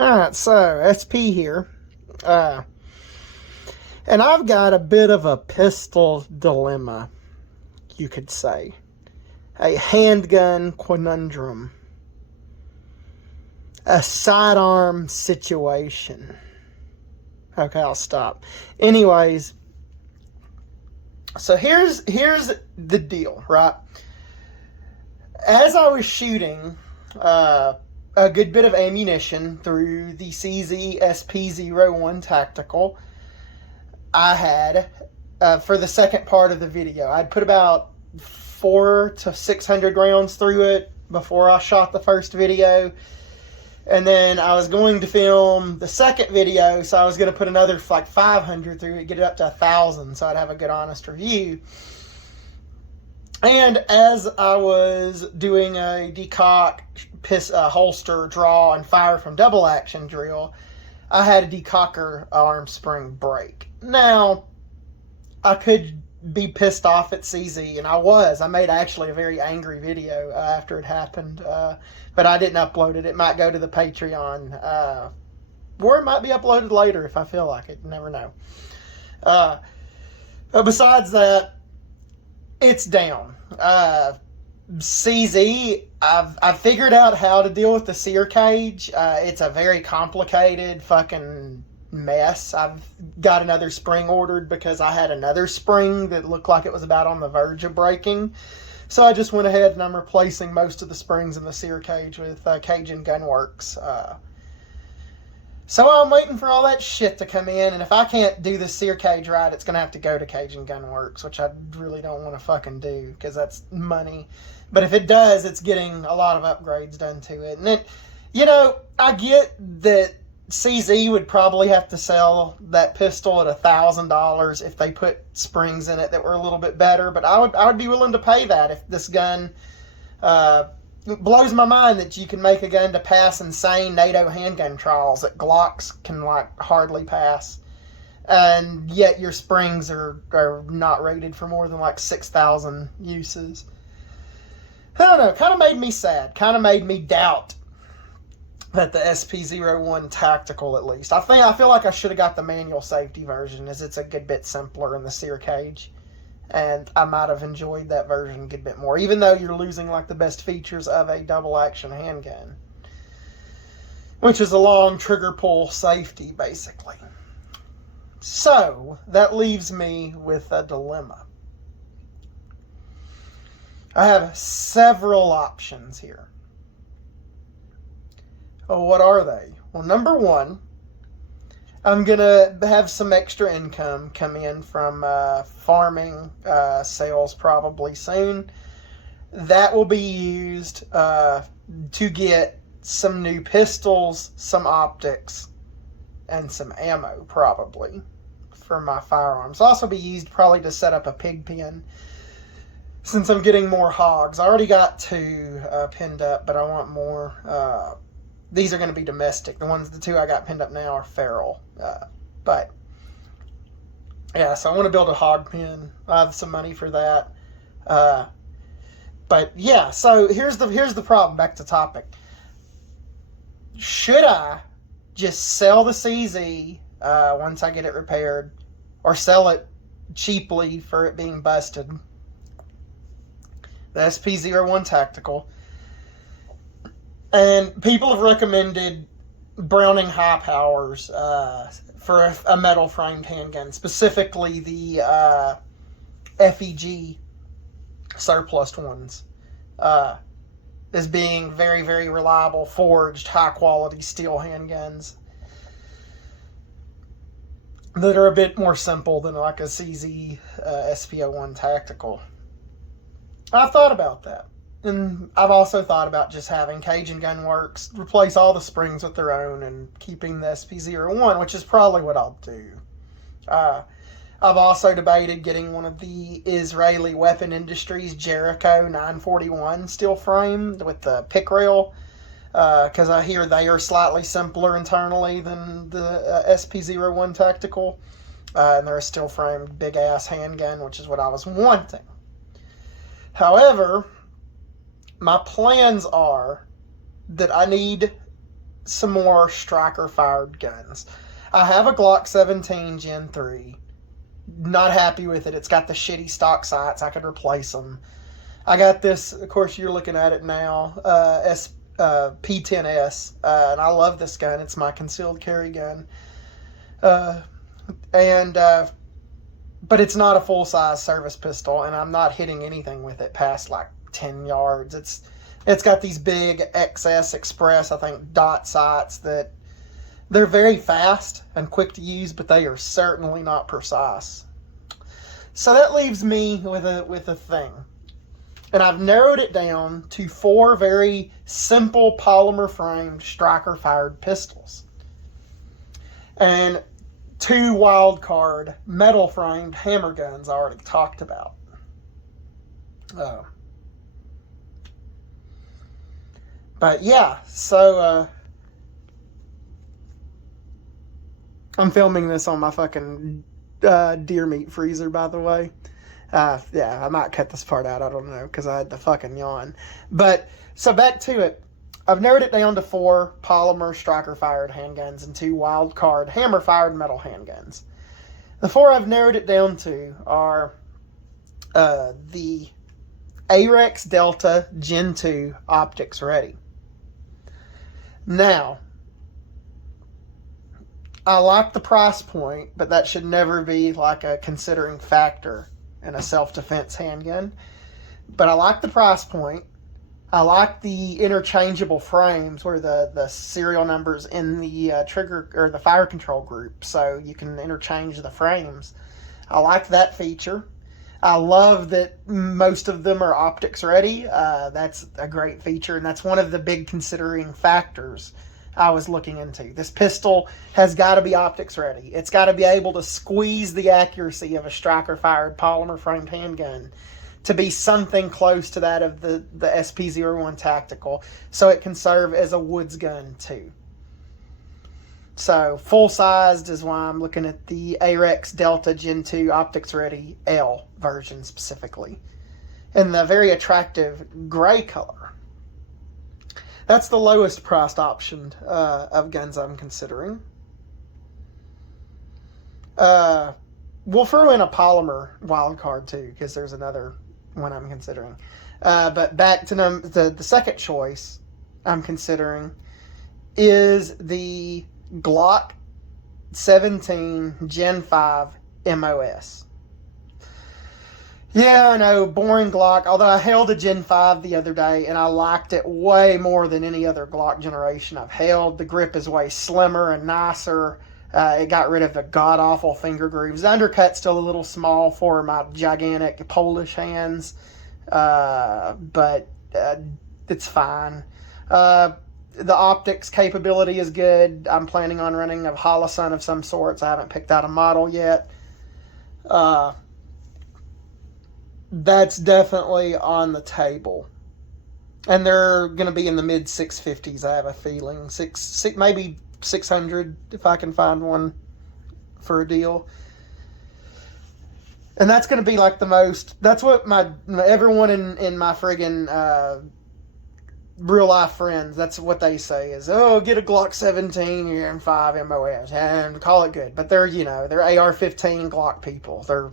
Alright, so SP here. Uh, and I've got a bit of a pistol dilemma, you could say. A handgun conundrum. A sidearm situation. Okay, I'll stop. Anyways, so here's the deal, right? As I was shooting a good bit of ammunition through the CZ SP01 Tactical, I had, for the second part of the video, I'd put about 400 to 600 rounds through it before I shot the first video. And then I was going to film the second video, so I was going to put another like 500 through it, get it up to 1,000, so I'd have a good honest review. And as I was doing a decock, holster, draw, and fire from double action drill, I had a decocker arm spring break. Now, I could be pissed off at CZ, and I was. I made actually a very angry video after it happened, but I didn't upload it. It might go to the Patreon, or it might be uploaded later if I feel like it. You never know. But besides that, it's down. CZ, I've figured out how to deal with the sear cage. It's a very complicated fucking mess. I've got another spring ordered because I had another spring that looked like it was about on the verge of breaking. So I just went ahead and I'm replacing most of the springs in the sear cage with Cajun Gunworks. So I'm waiting for all that shit to come in, and if I can't do the sear cage right, it's going to have to go to Cajun Gunworks, which I really don't want to fucking do, because that's money. But if it does, it's getting a lot of upgrades done to it. And it, I get that CZ would probably have to sell that pistol at $1,000 if they put springs in it that were a little bit better, but I would be willing to pay that if this gun... It blows my mind that you can make a gun to pass insane NATO handgun trials that Glocks can hardly pass, and yet your springs are not rated for more than 6,000 uses. I don't know, kind of made me sad, kind of made me doubt that the SP01 Tactical, at least. I feel like I should have got the manual safety version, as it's a good bit simpler in the sear cage. And I might have enjoyed that version a good bit more, even though you're losing the best features of a double action handgun, which is a long trigger pull safety, basically. So that leaves me with a dilemma. I have several options here. Oh, what are they? Well, number one, I'm going to have some extra income come in from farming sales probably soon. That will be used to get some new pistols, some optics, and some ammo probably for my firearms. Also be used probably to set up a pig pen since I'm getting more hogs. I already got 2 pinned up, but I want more. These are going to be domestic. The 2 I got pinned up now are feral. But, yeah, so I want to build a hog pen. I have some money for that. But, yeah, so here's the problem. Back to topic. Should I just sell the CZ once I get it repaired, or sell it cheaply for it being busted? The SP01 Tactical. And people have recommended Browning high powers for a metal framed handgun, specifically the FEG surplus ones, as being very, very reliable, forged, high quality steel handguns that are a bit more simple than a CZ SP01 Tactical. I've thought about that. And I've also thought about just having Cajun Gunworks replace all the springs with their own and keeping the SP01, which is probably what I'll do. I've also debated getting one of the Israeli weapon industries Jericho 941 steel frame with the pick rail, because I hear they are slightly simpler internally than the SP01 Tactical, and they're a steel framed big ass handgun, which is what I was wanting. However, my plans are that I need some more striker-fired guns. I have a Glock 17 Gen 3. Not happy with it. It's got the shitty stock sights. I could replace them. I got this, of course, you're looking at it now, P10S, and I love this gun. It's my concealed carry gun. But it's not a full-size service pistol, and I'm not hitting anything with it past like 10 yards. It's got these big XS Express, I think, dot sights that they're very fast and quick to use, but they are certainly not precise. So that leaves me with a thing. And I've narrowed it down to 4 very simple polymer-framed striker-fired pistols. And 2 wild-card metal-framed hammer guns I already talked about. But yeah, so I'm filming this on my fucking deer meat freezer, by the way. Yeah, I might cut this part out. I don't know, because I had the fucking yawn. But, so back to it. I've narrowed it down to 4 polymer striker-fired handguns and 2 wild-card hammer-fired metal handguns. The 4 I've narrowed it down to are the Arex Delta Gen 2 optics ready. Now, I like the price point, but that should never be like a considering factor in a self-defense handgun. But I like the price point. I like the interchangeable frames where the serial numbers in the trigger or the fire control group, so you can interchange the frames. I like that feature. I love that most of them are optics ready. That's a great feature, and that's one of the big considering factors I was looking into. This pistol has got to be optics ready. It's got to be able to squeeze the accuracy of a striker-fired polymer-framed handgun to be something close to that of the SP-01 Tactical, so it can serve as a woods gun too. So full-sized is why I'm looking at the Arex Delta Gen 2 optics ready L version specifically, in the very attractive gray color. That's the lowest priced option of guns I'm considering. We'll throw in a polymer wildcard too, because there's another one I'm considering. But back to the second choice I'm considering is the Glock 17 Gen 5 M.O.S. Yeah, I know, boring Glock, although I held a Gen 5 the other day, and I liked it way more than any other Glock generation I've held. The grip is way slimmer and nicer. It got rid of the god-awful finger grooves. The undercut's still a little small for my gigantic Polish hands, but it's fine. The optics capability is good. I'm planning on running a Holosun of some sorts. I haven't picked out a model yet. That's definitely on the table. And they're going to be in the mid 650s, I have a feeling. Maybe 600 if I can find one for a deal. And that's going to be like the most, that's what everyone in my friggin' real life friends, that's what they say is, oh, get a Glock 17 and 5 M.O.S. and call it good. But they're AR-15 Glock people. They're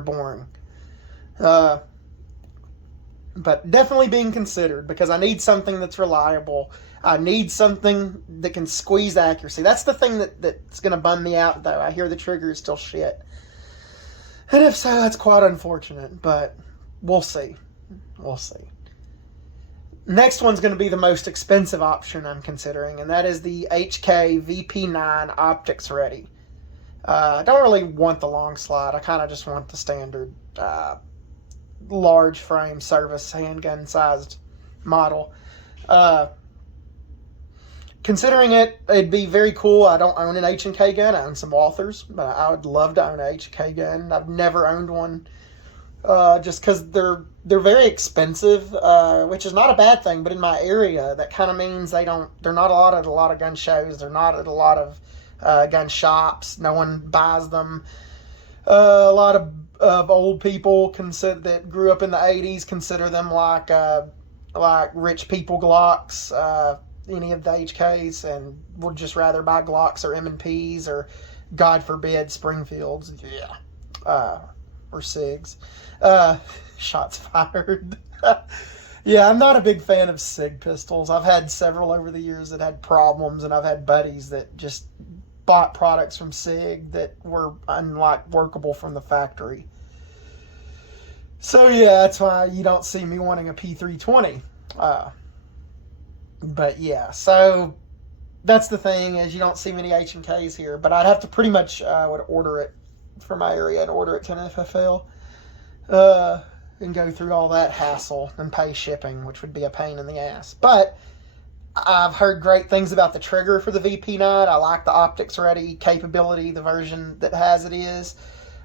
boring. But definitely being considered, because I need something that's reliable. I need something that can squeeze accuracy. That's the thing that's going to bum me out, though. I hear the trigger is still shit. And if so, that's quite unfortunate, but we'll see. We'll see. Next one's going to be the most expensive option I'm considering, and that is the HK VP9 Optics Ready. I don't really want the long slide. I kind of just want the standard large frame service handgun sized model. Considering it'd be very cool. I don't own an H&K gun. I own some Walthers, but I would love to own an H&K gun. I've never owned one, just because they're very expensive, which is not a bad thing. But in my area, that kind of means they're not at a lot of gun shows. They're not at a lot of gun shops. No one buys them. A lot of old people that grew up in the 80s consider them like rich people Glocks. any of the HKs and would just rather buy Glocks or M&Ps or, God forbid, Springfields. Yeah. Or SIGs. Shots fired. Yeah, I'm not a big fan of SIG pistols. I've had several over the years that had problems, and I've had buddies that just bought products from SIG that were workable from the factory. So yeah, that's why you don't see me wanting a P320. But yeah, so that's the thing, is you don't see many H&Ks here, but I'd have to pretty much would order it for my area and order it to an FFL. And go through all that hassle and pay shipping, which would be a pain in the ass. But I've heard great things about the trigger for the VP9. I like the optics ready capability, the version that has it is.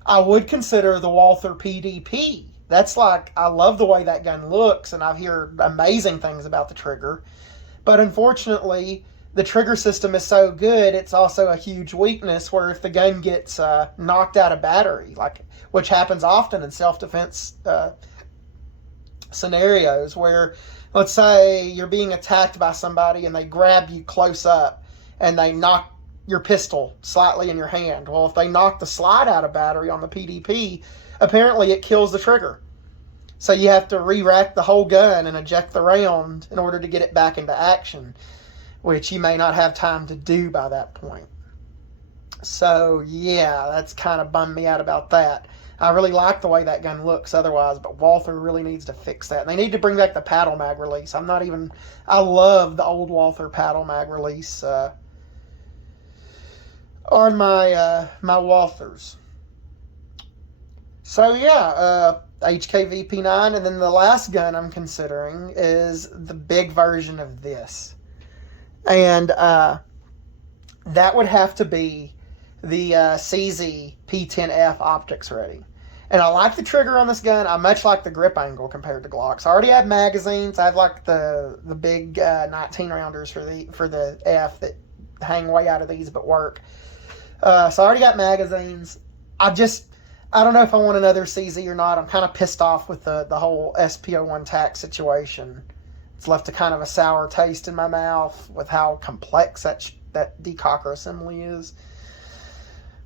I would consider the Walther PDP. That's I love the way that gun looks, and I've heard amazing things about the trigger. But unfortunately, the trigger system is so good, it's also a huge weakness where if the gun gets knocked out of battery, which happens often in self-defense scenarios, where let's say you're being attacked by somebody and they grab you close up and they knock your pistol slightly in your hand. Well, if they knock the slide out of battery on the PDP, apparently it kills the trigger. So you have to re-rack the whole gun and eject the round in order to get it back into action, which you may not have time to do by that point. So yeah, that's kind of bummed me out about that. I really like the way that gun looks otherwise, but Walther really needs to fix that. And they need to bring back the paddle mag release. I love the old Walther paddle mag release on my Walthers. So yeah, HK VP9, and then the last gun I'm considering is the big version of this. And that would have to be the CZ P10F optics ready. And I like the trigger on this gun. I much like the grip angle compared to Glocks. I already have magazines. I have the big 19 rounders for the F that hang way out of these but work. So I already got magazines. I don't know if I want another CZ or not. I'm kind of pissed off with the whole SPO1 TAC situation. It's left a kind of a sour taste in my mouth with how complex that decocker assembly is.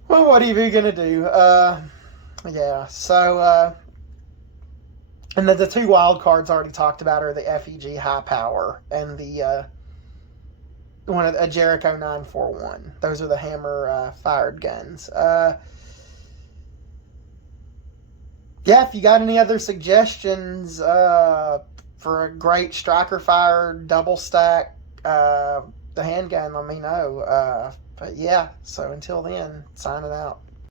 Well, what are you going to do? Yeah, so, and the two wild cards already talked about are the FEG high power and the a Jericho 941. Those are the hammer fired guns. Yeah, if you got any other suggestions for a great striker fired double stack the handgun, let me know. But yeah, so until then, signing out.